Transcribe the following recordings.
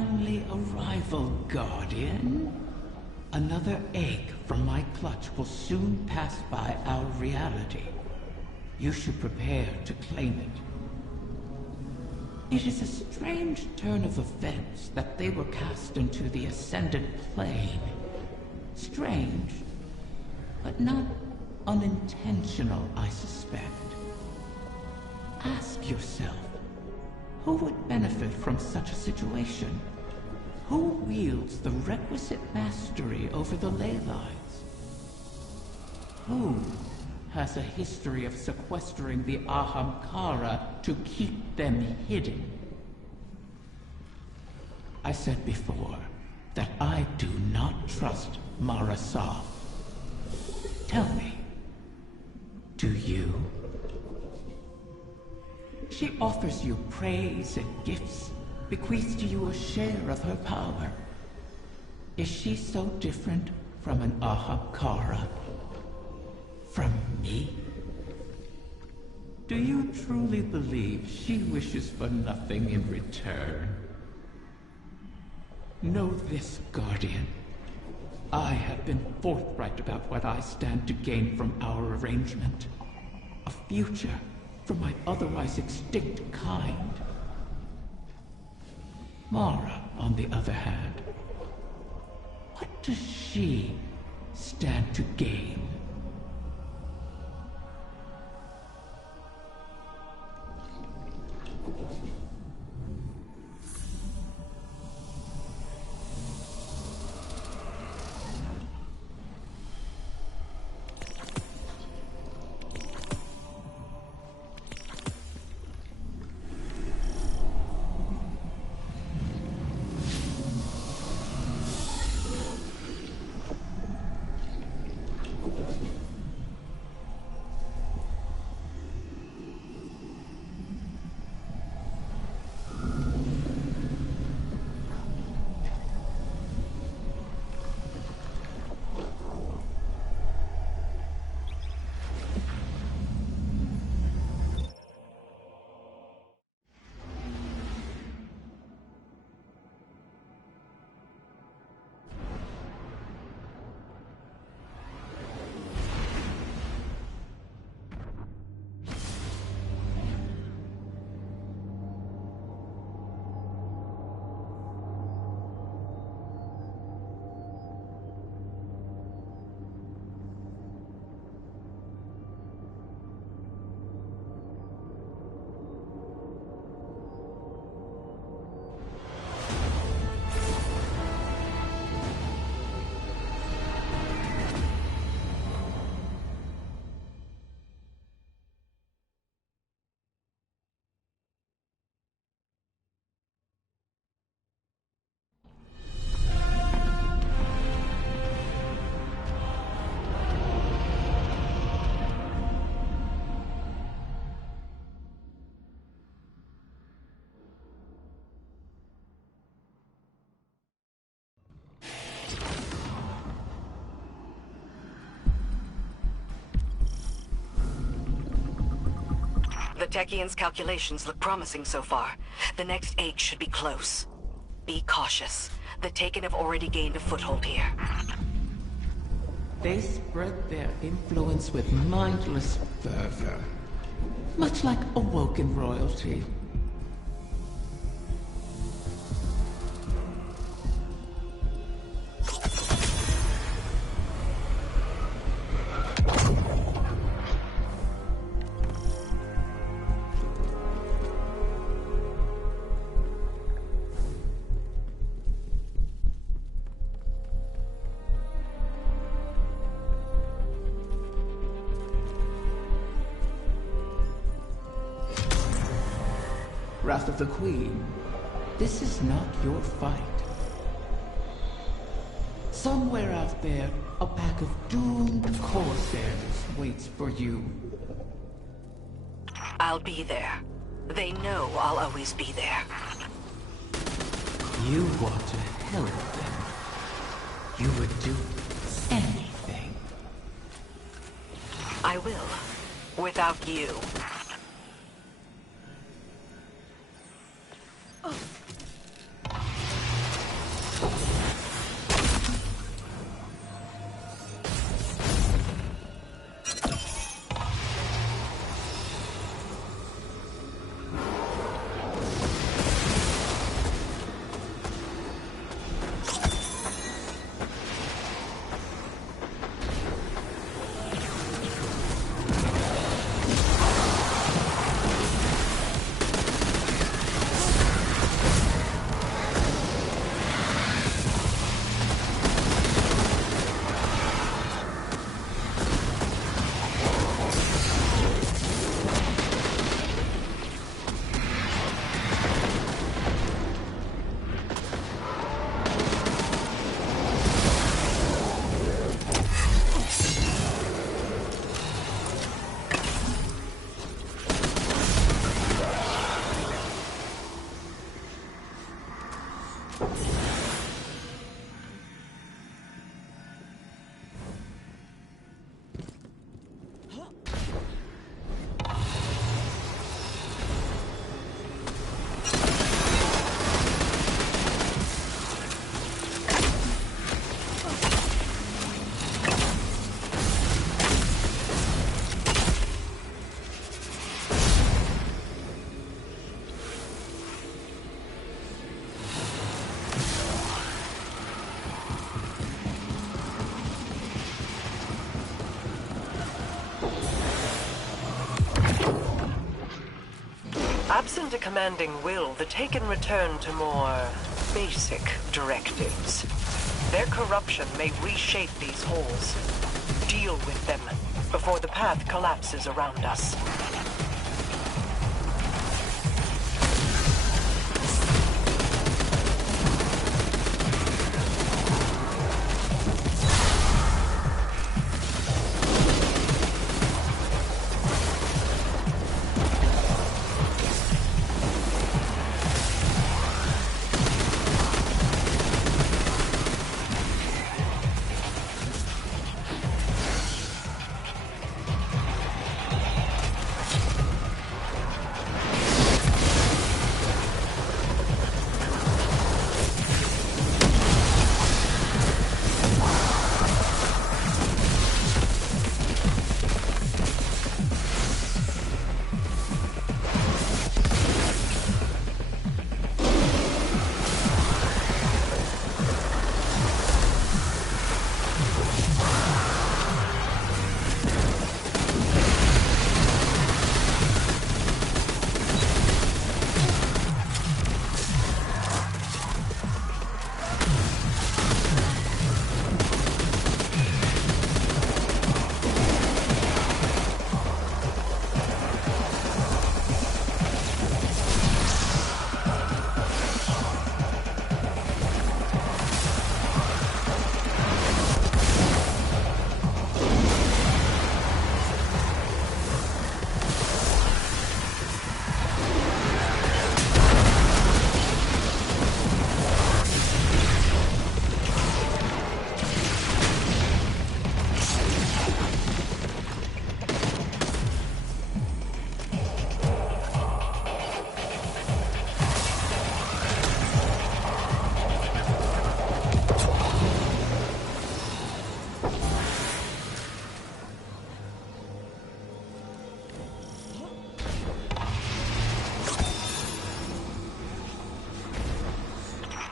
timely arrival, Guardian. Another egg from my clutch will soon pass by our reality. You should prepare to claim it. It is a strange turn of events that they were cast into the Ascended Plane. Strange, but not unintentional, I suspect. Ask yourself, who would benefit from such a situation? Who wields the requisite mastery over the ley lines? Who has a history of sequestering the Ahamkara to keep them hidden? I said before that I do not trust Mara Sov. Tell me, do you? She offers you praise and gifts, bequeaths to you a share of her power. Is she so different from an Ahamkara? From me? Do you truly believe she wishes for nothing in return? Know this, Guardian. I have been forthright about what I stand to gain from our arrangement. A future for my otherwise extinct kind. Mara, on the other hand, what does she stand to gain? The Techian's calculations look promising so far. The next egg should be close. Be cautious. The Taken have already gained a foothold here. They spread their influence with mindless fervor, much like awoken royalty. Wrath of the Queen, this is not your fight. Somewhere out there, a pack of doomed Corsairs waits for you. I'll be there. They know I'll always be there. You want to help them. You would do anything. I will. Without you. Absent a commanding will, the Taken return to more basic directives. Their corruption may reshape these holes. Deal with them before the path collapses around us.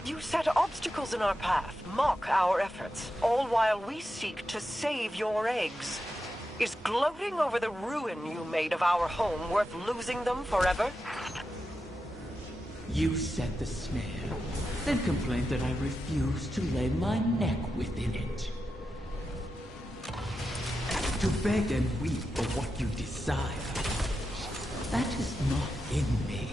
You set obstacles in our path, mock our efforts, all while we seek to save your eggs. Is gloating over the ruin you made of our home worth losing them forever? You set the snare, then complained that I refused to lay my neck within it. To beg and weep for what you desire. That is not in me.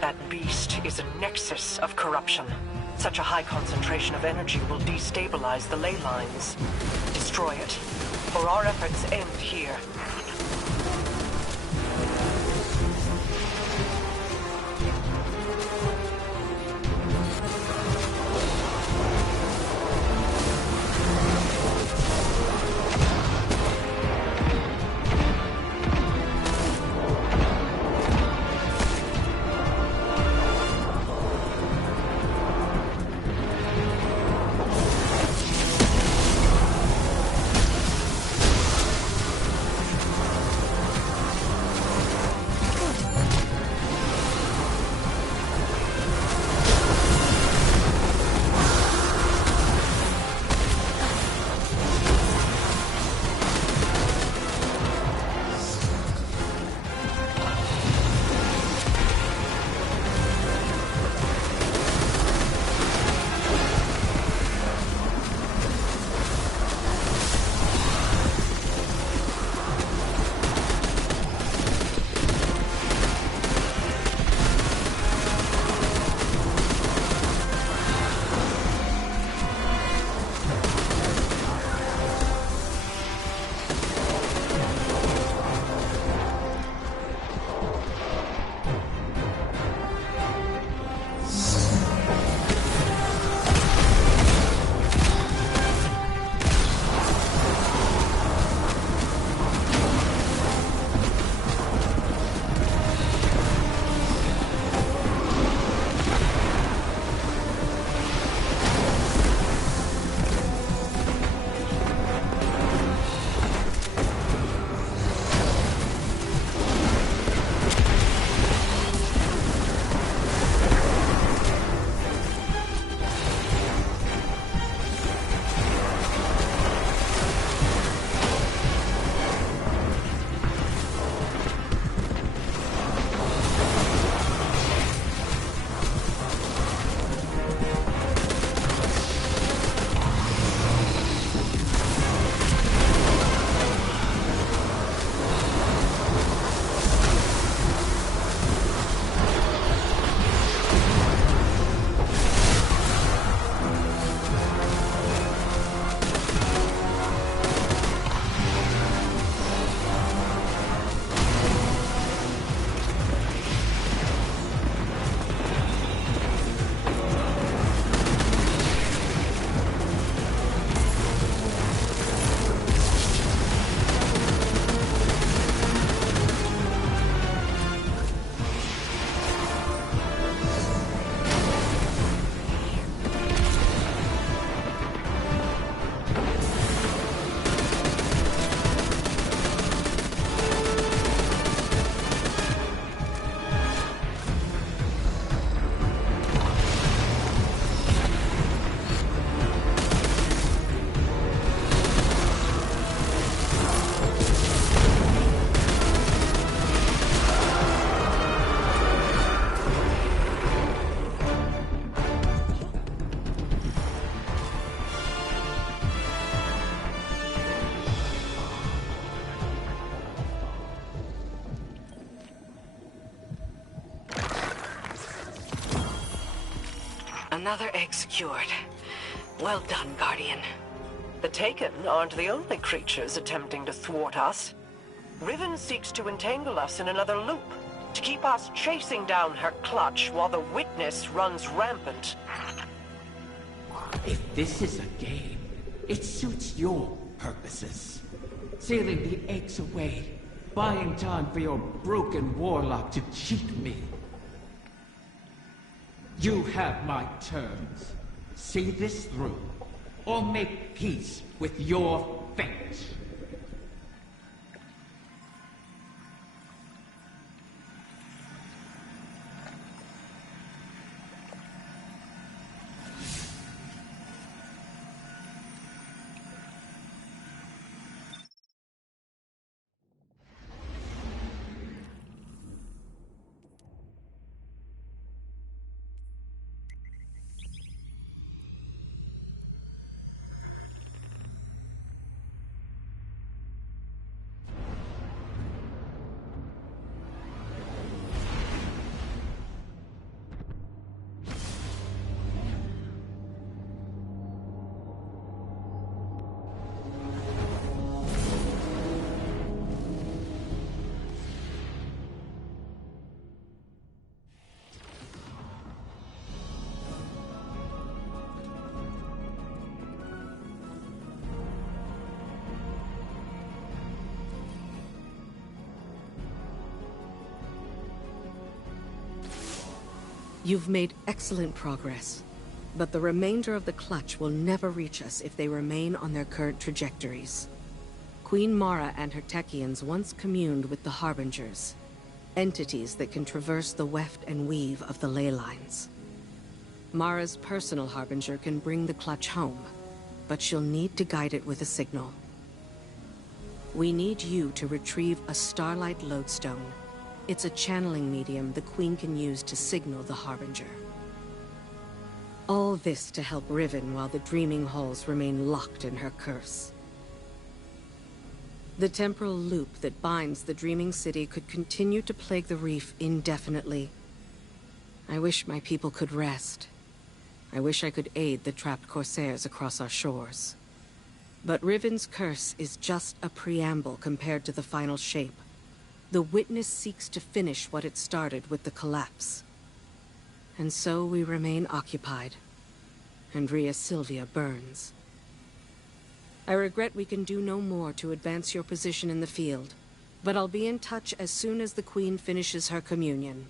That beast is a nexus of corruption. Such a high concentration of energy will destabilize the ley lines. Destroy it, or our efforts end here. Another egg secured. Well done, Guardian. The Taken aren't the only creatures attempting to thwart us. Riven seeks to entangle us in another loop, to keep us chasing down her clutch while the Witness runs rampant. If this is a game, it suits your purposes. Sealing the eggs away, buying time for your broken warlock to cheat me. You have my terms. See this through, or make peace with your fate. You've made excellent progress, but the remainder of the Clutch will never reach us if they remain on their current trajectories. Queen Mara and her Techeuns once communed with the Harbingers, entities that can traverse the weft and weave of the ley lines. Mara's personal Harbinger can bring the Clutch home, but she'll need to guide it with a signal. We need you to retrieve a Starlight Lodestone. It's a channeling medium the Queen can use to signal the Harbinger. All this to help Riven while the Dreaming Halls remain locked in her curse. The temporal loop that binds the Dreaming City could continue to plague the reef indefinitely. I wish my people could rest. I wish I could aid the trapped Corsairs across our shores. But Riven's curse is just a preamble compared to the final shape. The Witness seeks to finish what it started with the collapse. And so we remain occupied. And Rhea Sylvia burns. I regret we can do no more to advance your position in the field, but I'll be in touch as soon as the Queen finishes her communion.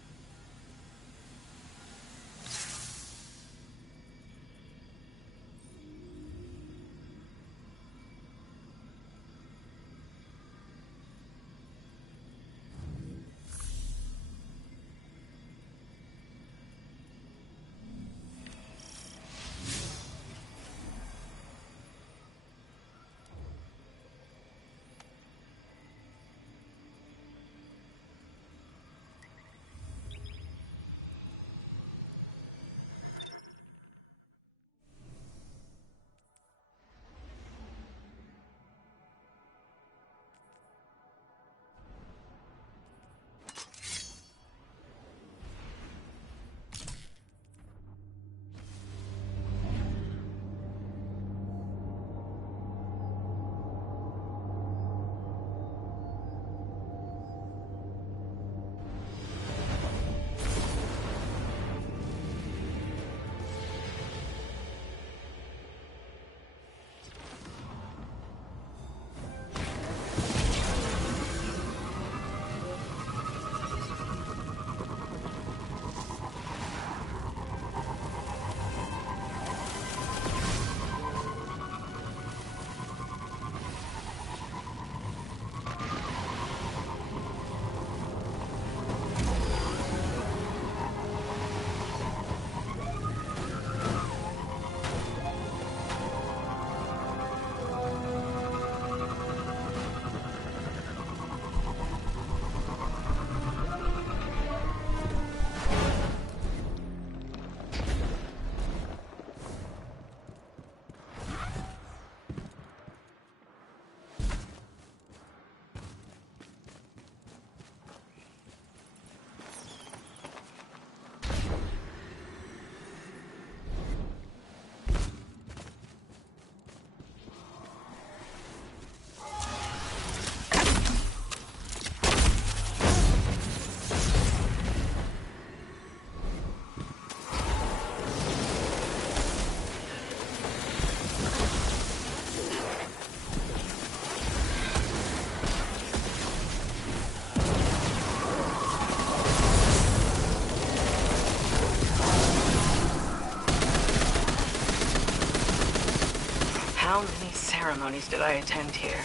How many ceremonies did I attend here?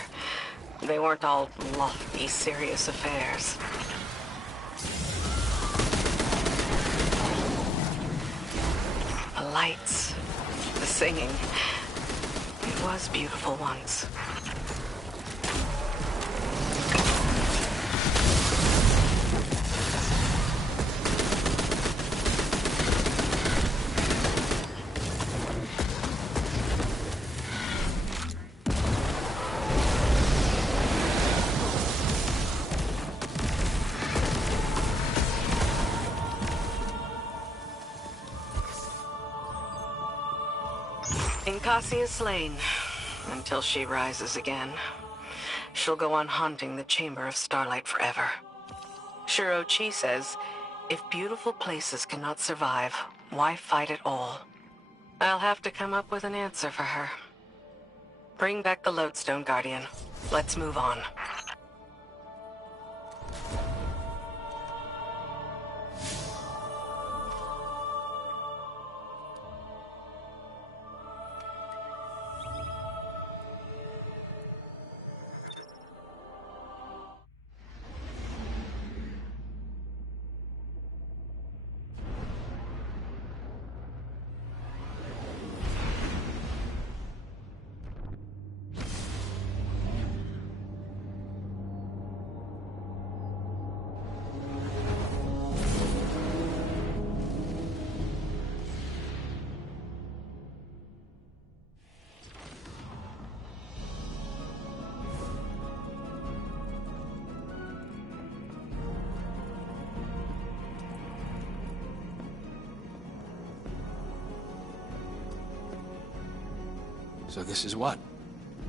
They weren't all lofty, serious affairs. The lights, the singing. It was beautiful once. Inkasi is slain, until she rises again. She'll go on haunting the Chamber of Starlight forever. Shuro Chi says, if beautiful places cannot survive, why fight at all? I'll have to come up with an answer for her. Bring back the Lodestone Guardian. Let's move on. So this is what?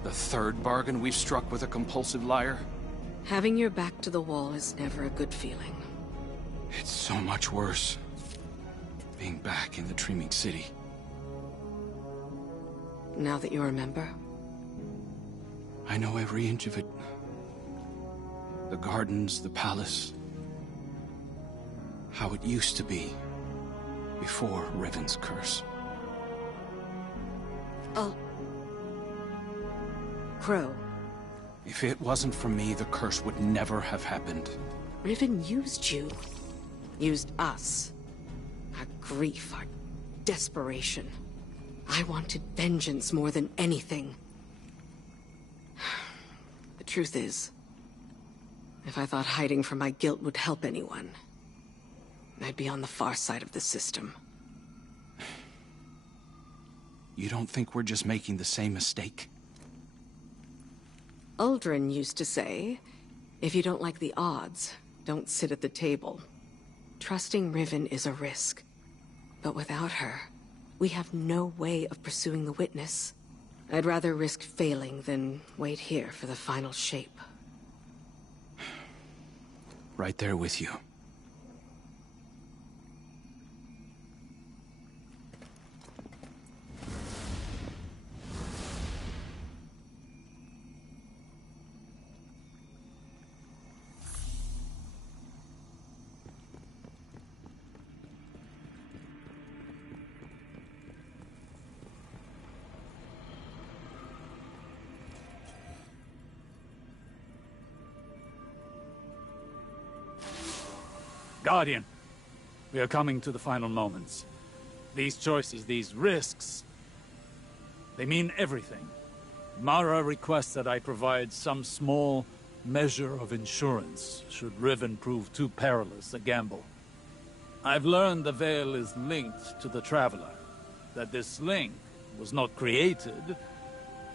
The third bargain we've struck with a compulsive liar? Having your back to the wall is never a good feeling. It's so much worse. Being back in the Dreaming City. Now that you remember? I know every inch of it. The gardens, the palace. How it used to be. Before Riven's curse. Oh. Crow. If it wasn't for me, the curse would never have happened. Riven used you. Used us. Our grief, our desperation. I wanted vengeance more than anything. The truth is, if I thought hiding from my guilt would help anyone, I'd be on the far side of the system. You don't think we're just making the same mistake? Uldren used to say, if you don't like the odds, don't sit at the table. Trusting Riven is a risk. But without her, we have no way of pursuing the witness. I'd rather risk failing than wait here for the final shape. Right there with you. Guardian, we are coming to the final moments. These choices, these risks, they mean everything. Mara requests that I provide some small measure of insurance should Riven prove too perilous a gamble. I've learned the Veil is linked to the Traveler, that this link was not created.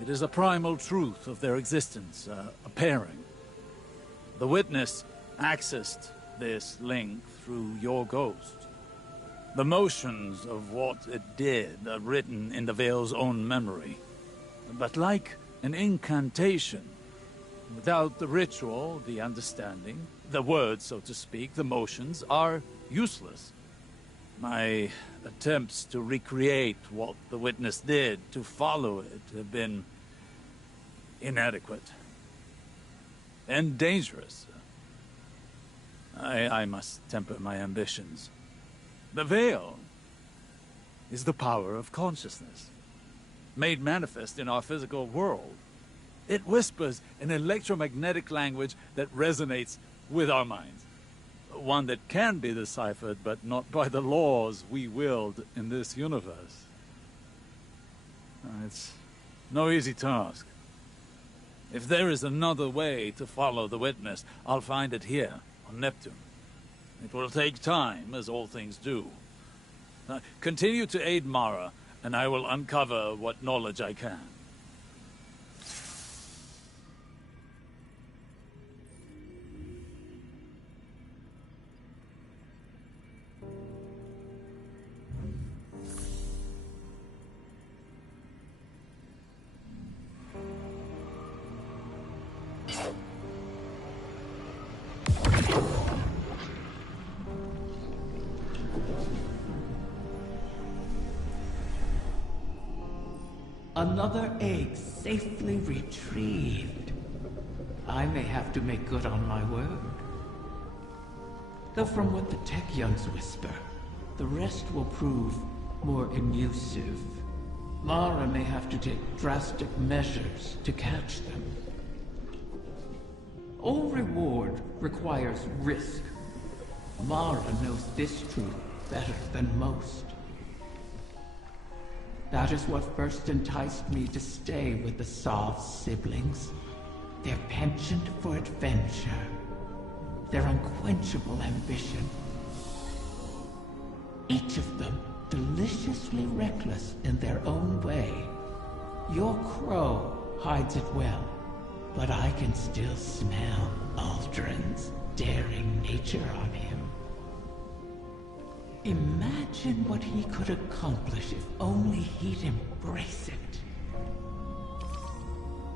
It is a primal truth of their existence, a pairing. The Witness accessed this link through your ghost. The motions of what it did are written in the Veil's own memory. But like an incantation, without the ritual, the understanding, the words, so to speak, the motions, are useless. My attempts to recreate what the Witness did, to follow it, have been inadequate. And dangerous. I must temper my ambitions. The Veil is the power of consciousness. made manifest in our physical world. It whispers an electromagnetic language that resonates with our minds. One that can be deciphered, but not by the laws we wield in this universe. It's no easy task. If there is another way to follow the witness, I'll find it here, on Neptune. It will take time, as all things do. Continue to aid Mara, and I will uncover what knowledge I can. Another egg safely retrieved. I may have to make good on my word. Though from what the Techeuns whisper, the rest will prove more elusive. Mara may have to take drastic measures to catch them. All reward requires risk. Mara knows this truth better than most. That is what first enticed me to stay with the Sov siblings. Their penchant for adventure. Their unquenchable ambition. Each of them deliciously reckless in their own way. Your crow hides it well, but I can still smell Aldrin's daring nature on him. Imagine what he could accomplish if only he'd embrace it.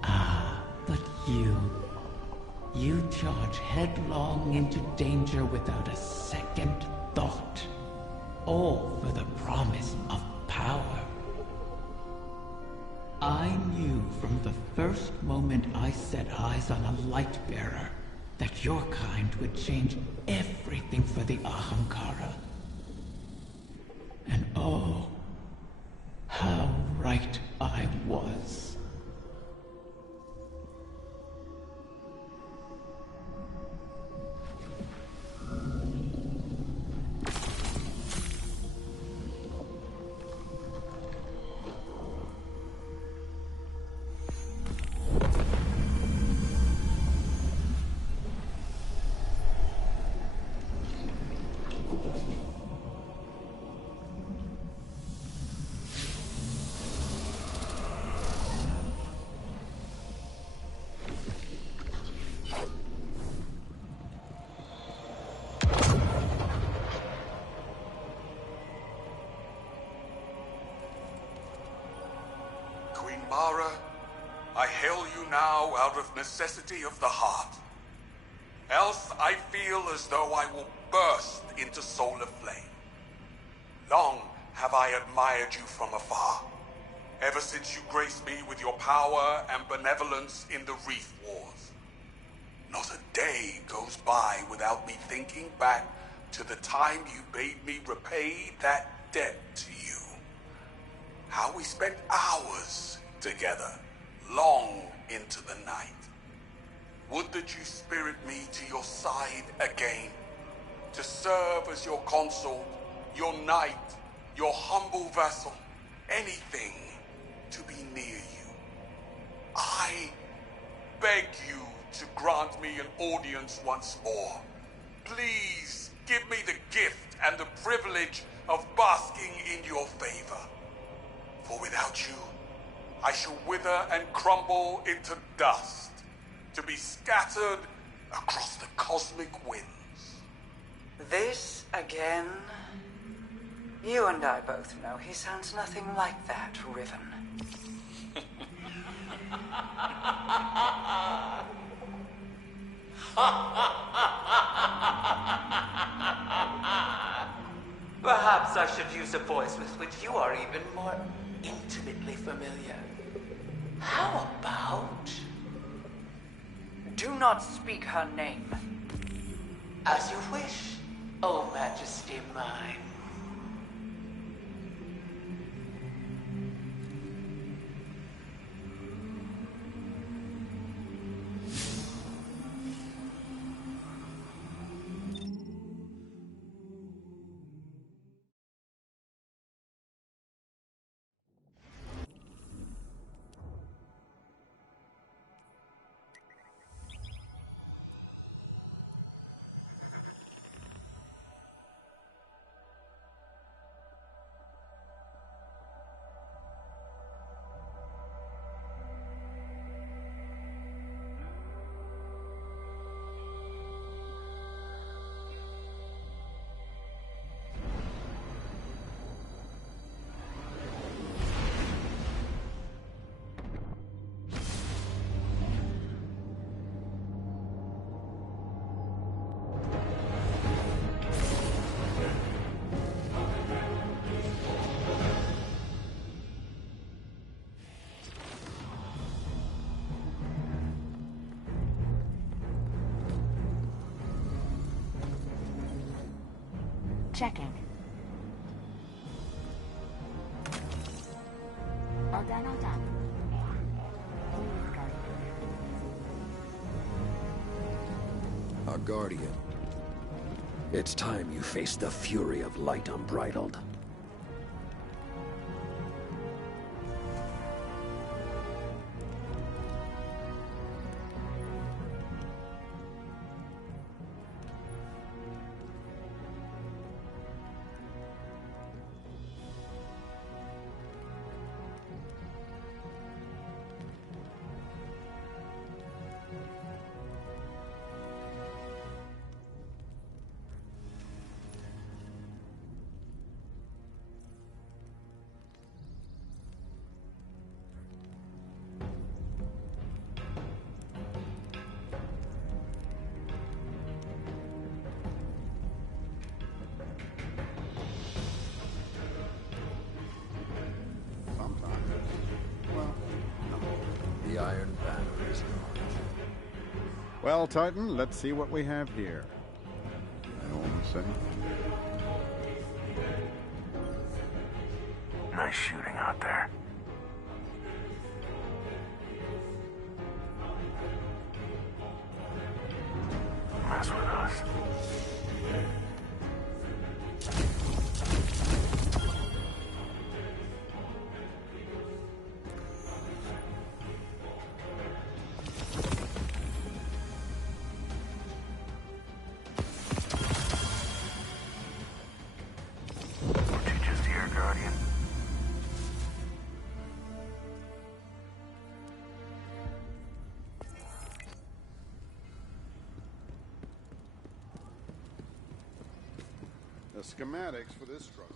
Ah, but you charge headlong into danger without a second thought. All for the promise of power. I knew from the first moment I set eyes on a Lightbearer that your kind would change everything for the Ahamkara. And oh, how right I was. Mara, I hail you now out of necessity of the heart. Else I feel as though I will burst into solar flame. Long have I admired you from afar, ever since you graced me with your power and benevolence in the Reef Wars. Not a day goes by without me thinking back to the time you bade me repay that debt to you. How we spent hours together, long into the night. Would that you spirit me to your side again, to serve as your consort, your knight, your humble vassal, anything to be near you. I beg you to grant me an audience once more. Please give me the gift and the privilege of basking in your favor. For without you, I shall wither and crumble into dust, to be scattered across the cosmic winds. This again? You and I both know he sounds nothing like that, Riven. Perhaps I should use a voice with which you are even more intimately familiar. How about... Do not speak her name. As you wish, O Majesty mine. Checking. All done, all done. Please, Guardian. Our Guardian. It's time you face the fury of Light Unbridled. The Iron Banner is launched. Well, Titan, let's see what we have here. Hold on a second. Nice shooting out there. Mess with us. The schematics for this structure.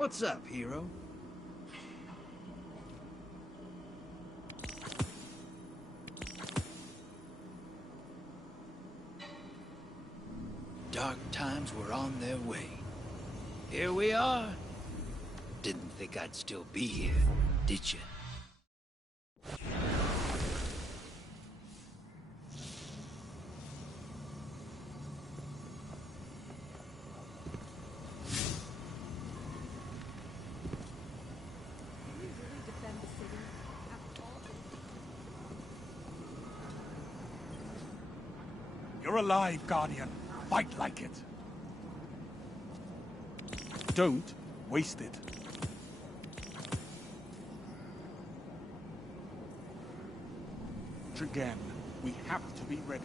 What's up, hero? Dark times were on their way. Here we are. Didn't think I'd still be here, did you? You're alive, Guardian. Fight like it. Don't waste it. Again, we have to be ready.